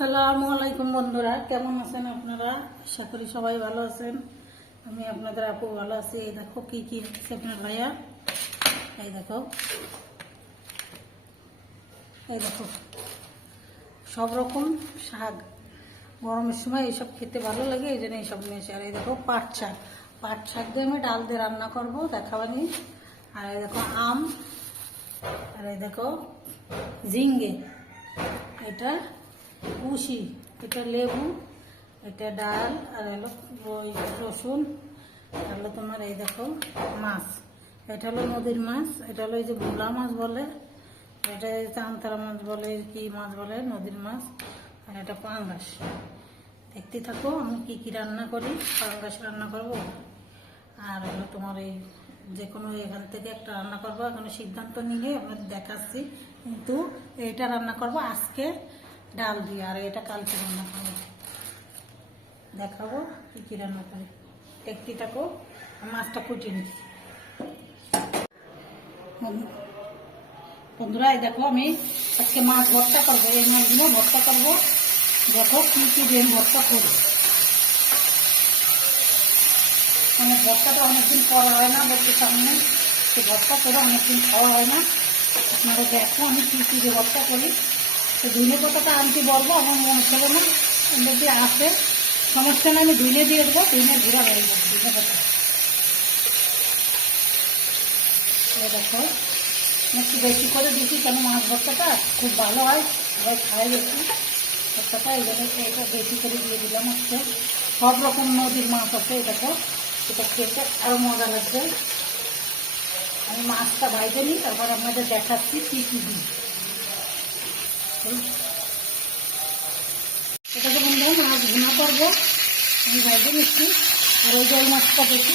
আসসালামু আলাইকুম বন্ধুরা, কেমন আছেন আপনারা? আশা করি সবাই ভালো আছেন। আমি আপনাদের আপু ভালো আছি। এই দেখো কি কি আছে আপনার ভাইয়া। এই দেখো সব রকম শাক। গরমের সময় এইসব খেতে ভালো লাগে, এই জন্য এইসব নিয়েছি। আর এই দেখো পাট শাক দিয়ে আমি ডাল দিয়ে রান্না করবো, দেখাবানি। আর এই দেখো আম, আর এই দেখো ঝিঙ্গে, এটা পুষি, এটা লেবু, এটা ডাল, আর হলো ওই রসুন, আর হলো তোমার এই দেখো মাছ। এটা হলো নদীর মাছ, এটা হলো এই যে ভোলা মাছ বলে, এটা চান্তারা মাছ বলে, কি মাছ বলে, নদীর মাছ। আর এটা পাঙ্গাস। দেখতে থাকো আমি কি কি রান্না করি। পাঙ্গাস রান্না করবো, আর হলো তোমার এই যে কোনো এখান থেকে একটা রান্না করবো। এখন সিদ্ধান্ত নিয়ে আপনাদের দেখাচ্ছি, কিন্তু এইটা রান্না করবো আজকে ডাল দিয়ে, আর এটা কালকে রান্না করবো। দেখাবো কি কি রান্না করি, দেখতে থাকো। মাছটা কুটিয়ে নিচ্ছি বন্ধুরা। এই দেখো আমি আজকে মাছ ভর্তা করবো, এই মাছগুলো ভর্তা করবো। দেখো কি কি দিয়ে ভর্তা করবো। মানে ভর্তাটা অনেকদিন করা হয় না, বলতে সামনে সে ভর্তা করে অনেকদিন খাওয়া হয় না। আপনারা দেখো আমি কী কী দিয়ে ভর্তা করি। তো ধুনে পাতাটা আনতে বলবো, আমার মনে ছিল না, যদি আসে সমস্যা না, আমি ধুনে দিয়ে দেবো। ধুনে ঘুরা হয়ে যাবে ধুনে পাতা। দেখো একটু বেশি করে দিচ্ছি, কেন মাছ ভর্তাটা খুব ভালো হয়, সবাই খায় বেশি ভর্তাটা, এই জন্য এটা বেশি করে দিয়ে দিলাম। আজকে সব রকম নদীর মাছ আছে, দেখো এটা খেতে আরও মজা লাগবে। আমি মাছটা ভাইজে নিই, তারপর আপনাদের দেখাচ্ছি কী কী দিই। এটাকে বন্ধু মাছ ভুনা করবো, আমি ভাইজে নিচ্ছি। আর ওই জল মাছটা দেখি,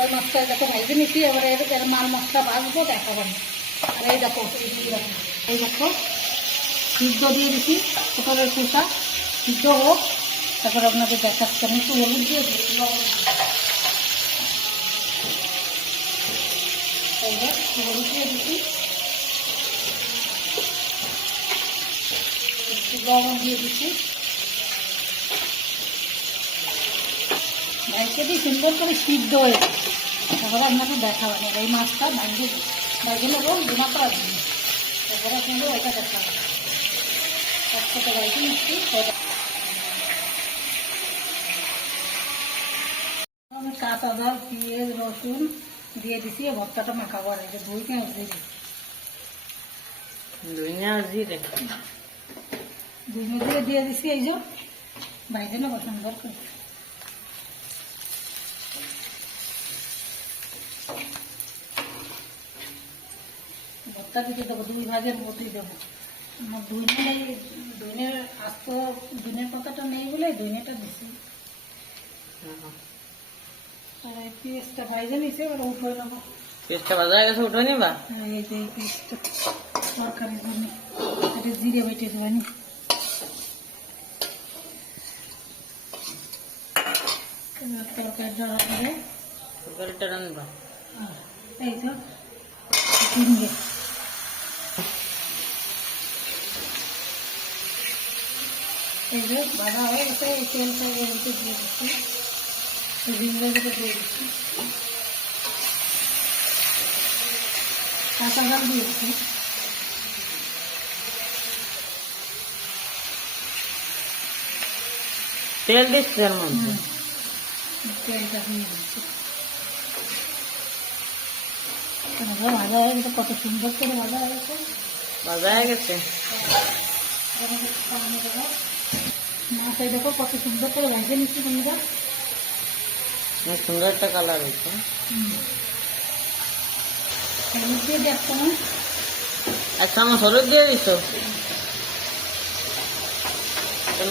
ওই মাছটা দেখো ভাইজে নিচ্ছি। এবার এর মাল মাছটা ভাজবো, দেখাবেন। আর এই দেখো এই দেখো সিদ্ধ দিয়ে দিচ্ছি, ছোটোর কুসা সিদ্ধ হোক, তারপর আপনাদের দেখাচ্ছি। আমি একটু হলুদ দিয়ে দিই, হলুদ দিয়ে দিচ্ছি, একটু লবণ দিয়ে দিচ্ছি। ভাইকে দিয়ে সুন্দর করে সিদ্ধ হয়ে, তারপরে আপনাকে দেখাবেন। এই মাছটা ভাইজে নেবো ভুনা করার জন্য, তারপরে কিন্তু এটা দেখাবেন। একসাথে ভাইজে নিচ্ছি। আমি কাঁচা ঝাল, পেঁয়াজ, রসুন দিয়ে দিচ্ছি। ভর্তাটা মাখাবো। আর এই যে দই পেঁয়াজ দিয়ে দিচ্ছি, ধুয়ে দিয়ে দিচ্ছি। এই যে ভাইজে নেবো সুন্দর করে। ভর্তা দিতে দেবো, 2 ভাগের মতোই দেবো। আমার দইনের আস্ত দইনের পাতাটা নেই বলে দইনেটা দিচ্ছি। আর এই পেঁয়াজটা ভাইজে নিচ্ছে, এবার উঠে নেবো। পেঁয়াজটা ভাজা হয়ে গেছে, উঠে নিবা। এই যে এই পেঁয়াজটা তরকারির জন্য, এটা জিরে বেটে দেবেন। তরকারিটা রাখবে, তরকারিটা রান্না। এই তো ঝিঙ্গে, এই যে ভাজা হয়ে গেছে। এই তেলটা দিয়ে দিচ্ছি, ঝিঙ্গেগুলো দিয়ে দিচ্ছি, কাঁচা ঝাল দিয়ে দিচ্ছি। তেল দিচ্ছি এর মধ্যে, তেলটা দিয়ে দিচ্ছি। ভাজা হয়ে গেছে, কত সুন্দর করে ভাজা হয়ে গেছে। ভাজা হয়ে গেছে। মাছটা দেখো কত সুন্দর করে ভেজে নিচ্ছি বন্ধুরা। সুন্দর একটা কালার হয়েছে। দিয়ে দেখছো না, এক চামচ হলুদ দিয়ে দিচ্ছ,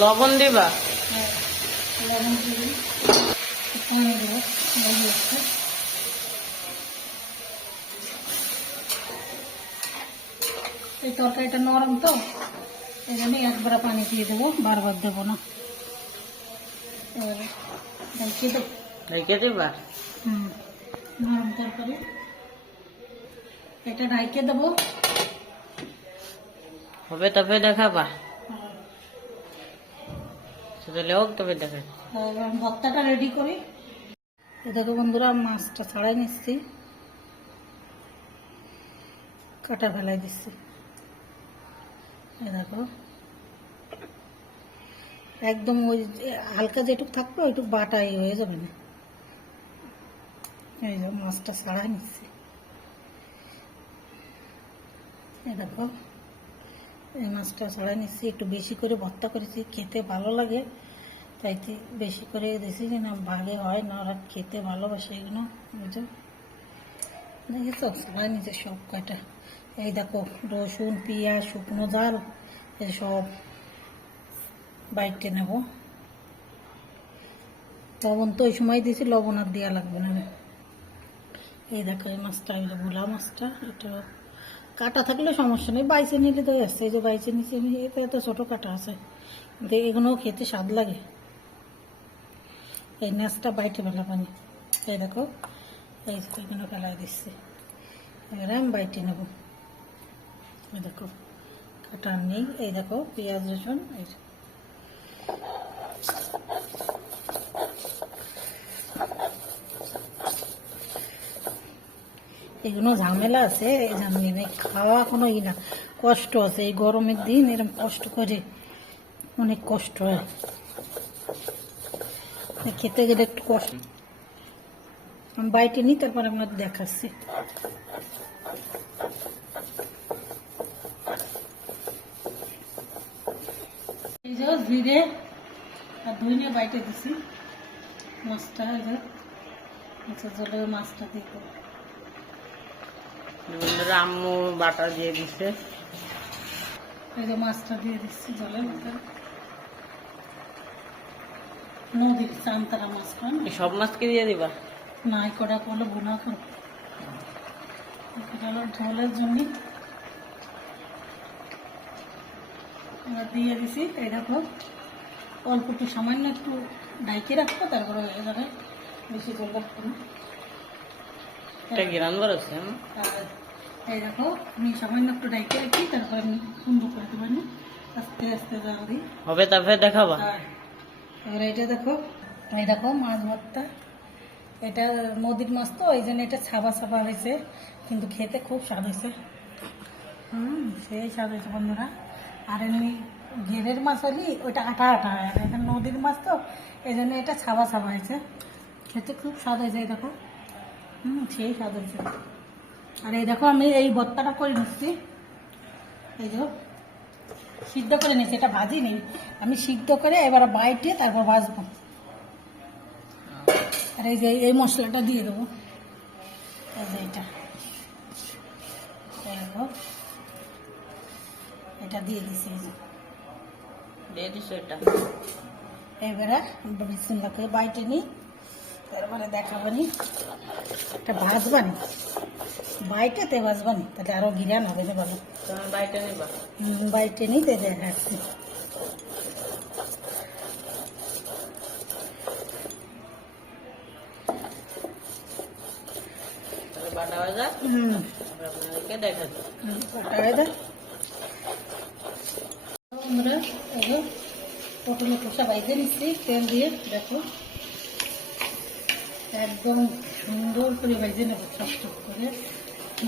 লবণ দিবা। লবণ দিয়ে পানি দেবো। এই তরকারিটা নরম তো, এই জন্য একবার পানি দিয়ে দেবো, বারবার দেবো না। এবারে ঢেকে দিবা। নরম তরকারি, এটা ঢাইকে দেবো। হবে তবে দেখাবা। তাহলে হোক, তবে দেখা এবার আমি ভর্তাটা রেডি করি। এ দেখো বন্ধুরা, মাছটা ছাড়াই নিচ্ছি, কাটা ফেলাই দিচ্ছি। এ দেখো একদম ওই হালকা যেটুকু থাকবে ওইটুকু বাটাই হয়ে যাবে না। এই যে মাছটা ছাড়াই নিচ্ছি। এই দেখো এই মাছটা ছাড়াই নিচ্ছি, একটু বেশি করে ভর্তা করেছি, খেতে ভালো লাগে তাইতে বেশি করে দিয়েছি, যে না ভাগে হয় না, ওরা খেতে ভালোবাসে এগুলো। বুঝো, দেখেছো ছাড়াই নিচ্ছে সব কয়টা। এই দেখো রসুন, পেঁয়াজ, শুকনো জাল সব বাইটে নেব। লবণ তো ওই সময় দিয়েছি, লবণ আর দেওয়া লাগবে না। এই দেখো এই মাছটা, এই যে ভোলা মাছটা, এটা কাটা থাকলে সমস্যা নেই, বাইচে নিলে তো আসছে। এই যে বাইচে নিচে আমি, এটা এত ছোটো কাটা আছে, কিন্তু এগুলোও খেতে স্বাদ লাগে। এই মাছটা বাইটে ফেলা পানি, এই দেখো এই এগুলো ফেলাই দিচ্ছি। এবারে আমি বাইটে নেব। এই দেখো কাটা নেই, এই দেখো পেঁয়াজ রসুন, এই এগুলো ঝামেলা আছে, এই ঝামেলা খাওয়া কোনো না, কষ্ট আছে। এই গরমের দিন এরকম কষ্ট করে অনেক কষ্ট হয়, খেতে গেলে একটু কষ্ট। আমি বাইটে নিই, তারপর আপনার দেখাচ্ছি। এই যে জিরে আর ধুইনে বাইটে দিছি মাছটা। এই যে আচ্ছা চলো মাছটা দেখো, বন্ধুরা আম্মু বাটা দিয়ে দিচ্ছে। এই যে মাছটা দিয়ে দিচ্ছি জলের মধ্যে, নদীর চান্তারা মাছটা। সব মাছকে দিয়ে দিবা? না, এই কটা করলে বোনা করবো, এটা হলো ঝোলের জন্য। এবার দিয়ে দিছি। এই দেখো অল্প একটু সামান্য একটু ডাইকে রাখবো, তারপরে হয়ে যাবে, বেশি জল রাখবো না। এটা গ্রান বেরোচ্ছে। আর এই দেখো আমি সামান্য একটু ডাইকে রাখি, তারপরে আমি সুন্দর করে দেবো, আস্তে আস্তে জাল দিই। হবে তারপরে দেখাবা। এবার এটা দেখো, এই দেখো মাছ ভর্তা। এটা নদীর মাছ তো, এই জন্য এটা ছাবা ছাবা হয়েছে, কিন্তু খেতে খুব স্বাদ হয়েছে। সেই স্বাদ হয়েছে বন্ধুরা। আর এমনি ঘেরের মাছ হলে ওইটা আটা আটা হয়, আর এটা নদীর মাছ তো এই জন্য এটা ছাবা ছাবা হয়েছে, খেতে খুব স্বাদ হয়েছে। এই দেখো সেই স্বাদ হয়েছে। আর এই দেখো আমি এই ভর্তাটা করে নিচ্ছি, এই যে সিদ্ধ করে নিচ্ছি, এটা ভাজি নেই, আমি সিদ্ধ করে এবার বাইটে তারপর ভাজবো। আর এই যে এই মশলাটা দিয়ে দেবো, এই যে এটা দেখো এটা দিয়ে দিচ্ছি, এই যে দিয়ে দিছো এটা। এবারে বিসমিল্লাহ করে বাইটে নিই, তারপরে দেখাবানি একটা ভাজবানি, বাইটেতে ভাজবানি, তাহলে আরো গিরান হবে না ভালো। তুমি বাইটা নিবা? বাইটে নিই তো দেখাচ্ছি। তাহলে বাটা ভাজা আপনাদেরকে দেখাচ্ছি। আমরা পটলের খোসা বাইজে নিচ্ছি তেল দিয়ে, দেখো একদম সুন্দর করে বাইজে নেবো, চকচক করে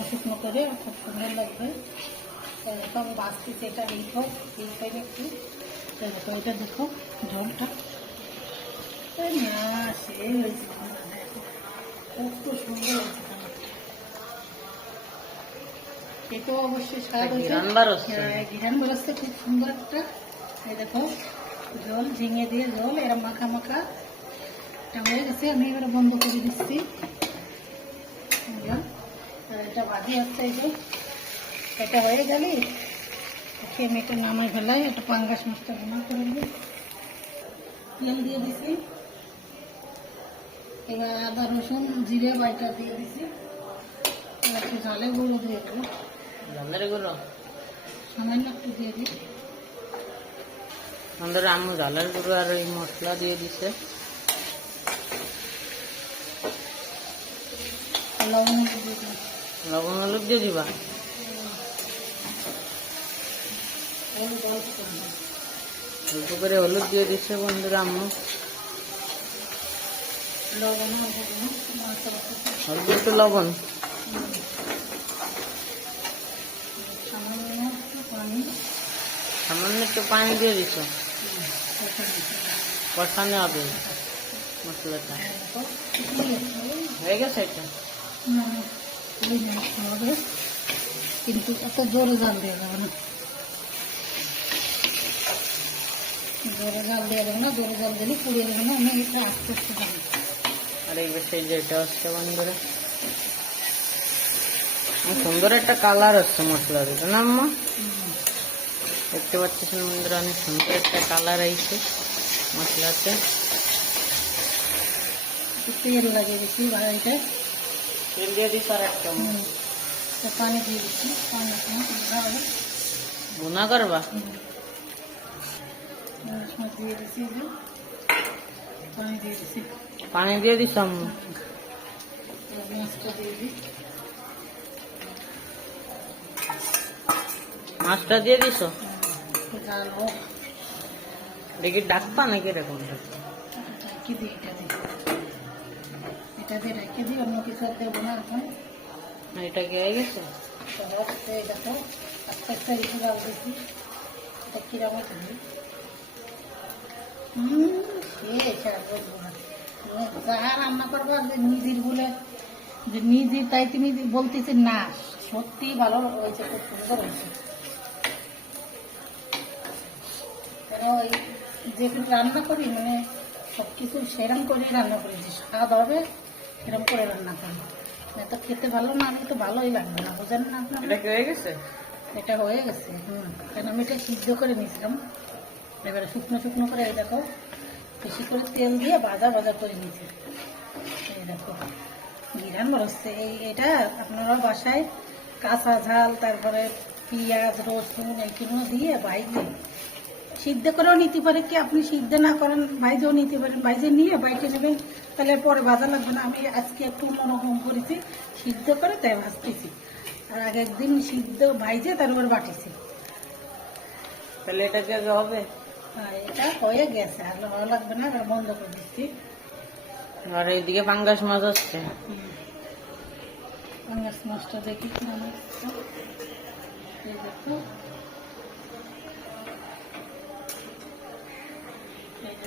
শুকনো করে, খুব সুন্দর লাগবে। এরকম বাঁচতেছে, এটা দেখো একটু দেখো, এটা দেখো ঝোলটা না সে হয়েছে, কত সুন্দর হয়েছে। এটাও অবশ্যই স্বাদ হয়েছে, ঘিরান বেরোচ্ছে খুব সুন্দর একটা। এই দেখো জল ঝিঙে দিয়ে জল এরা মাখা মাখা এটা হয়ে গেছে, আমি এবারে বন্ধ করে দিচ্ছি। আর এটা ভাজি হচ্ছে, এই যে এটা হয়ে গেলে খেয়ে আমি এটা নামাই ফেলাই, এটা পাঙ্গাস মাছটা ভুনা করে দিই। তেল দিয়ে দিছি, এবার আদা রসুন জিরে বাইটা দিয়ে দিছি, একটু ঝালে গুঁড়ো দিয়ে দেবো, ঝালের গুঁড়ো সামান্য একটু দিয়ে দিই। আমাদের আম্মু ঝালের গুঁড়ো আর এই মশলা দিয়ে দিছে। লবণ দিয়ে দিই, লবণ হলুদ দিয়ে দিবা? অল্প করে হলুদ দিয়ে দিচ্ছে বন্ধুরা আম্মু। লবণ অল্প দিলাম, মাংস বাটাতে অল্প একটু লবণ, সামান্য একটু পানি, সামান্য একটু পানি দিয়ে দিচ্ছ, এখানে কষানো হবে মশলাটা। হয়ে গেছে এটা? হবে, কিন্তু এত জোরে জাল দেওয়া যাবে না, জোরে জাল দেওয়া যাবে না, জোরে জাল দিলে পুড়িয়ে যাবে না, আমি এটা আস্তে আস্তে যাবে। আর এই বেশি যেটা হচ্ছে বন্ধুরা, সুন্দর একটা কালার হচ্ছে মশলা দিতে না আম্মা? দেখতে পাচ্ছেন বন্ধুরা, অনেক সুন্দর একটা কালার আইছে মশলাতে। তেল লাগিয়ে দিচ্ছি ভাড়াইটা, তেল দিয়ে দিচ্ছি আর একটা পানি দিয়ে দিচ্ছি, পানি ভুনা করবা? দিয়ে দিচ্ছি, পানি দিয়ে দিচ্ছি, পানি দিয়ে দিচ্ছ আম্মু? মাছটা দিয়ে দিই, মাছটা দিয়ে দিছ? জাল হোক, দেখি ডাকবা নাকি এরকম? রেখে দিই, এটা দিয়ে রেখে দিই, অন্য কিছু আর দেবো না এখন। এটা কি হয়ে গেছে? দেখো আস্তে আস্তে রেখে জাল দিচ্ছি, এটা কিরকম করি শেষ আর বলবো না। যা রান্না করবো যে নিজের বলে, যে নিজের তাই তিনি বলতেছেন না, সত্যি ভালো হয়েছে, খুব সুন্দর হয়েছে। ওই যে রান্না করি মানে সব কিছু সেরম করে রান্না করি, যে স্বাদ হবে সেরকম করে রান্না করি, না তো খেতে ভালো না হলে তো ভালোই লাগবে না, বুঝেন না আপনার? এটা কি হয়ে গেছে? এটা হয়ে গেছে, কারণ আমি এটা সিদ্ধ করে নিয়েছিলাম, এবারে শুকনো শুকনো করে এই দেখো বেশি করে তেল দিয়ে ভাজা ভাজা করে নিয়েছি। এই দেখো ঘিরান বরসছে, এটা আপনারা বাসায় কাঁচা ঝাল, তারপরে পেঁয়াজ রসুন এইগুলো দিয়ে বাইরে সিদ্ধ করেও নিতে পারে, কি আপনি সিদ্ধ না করেন ভাইজেও নিতে পারেন, ভাইজে নিয়ে বাইটে নেবেন, তাহলে পরে ভাজা লাগবে না। আমি আজকে একটু অন্যরকম করেছি, সিদ্ধ করে তাই ভাজতেছি, আর আগের দিন সিদ্ধ ভাইজে তারপর বাটিছি। তাহলে এটা দিয়ে হবে? আর এটা হয়ে গেছে, আর ভালো লাগবে না, আর বন্ধ করে দিচ্ছি। আর এইদিকে পাঙ্গাস মাছ আসছে। পাঙ্গাস মাছটা দেখি কিরকম হচ্ছে, এই দেখো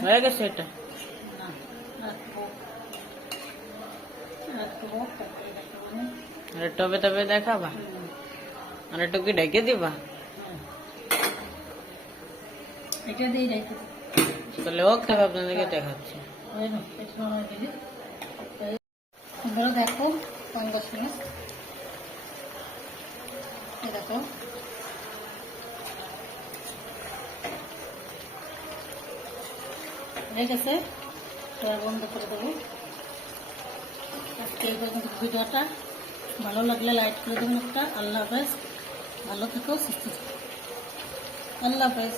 হয়ে গেছে এটা? না, রাখবো রাখবো, তারপরে দেখাবো। আর টবে টবে দেখাবা? আর একটু কি ঢেকে দিবা? এটা দিয়ে রেখে তাহলে হোক, তবে আপনাদেরকে দেখাচ্ছি। তোমরা দেখো পাঙ্গাস মাছ, এই দেখো হয়ে গেছে, এবার বন্ধ করে দেবো। আজকে এই পর্যন্ত ভিডিওটা, ভালো লাগলে লাইক করে দেবেন একটা। আল্লাহ হাফেজ, ভালো থেকো, সুস্থ থেকো, আল্লাহ হাফেজ।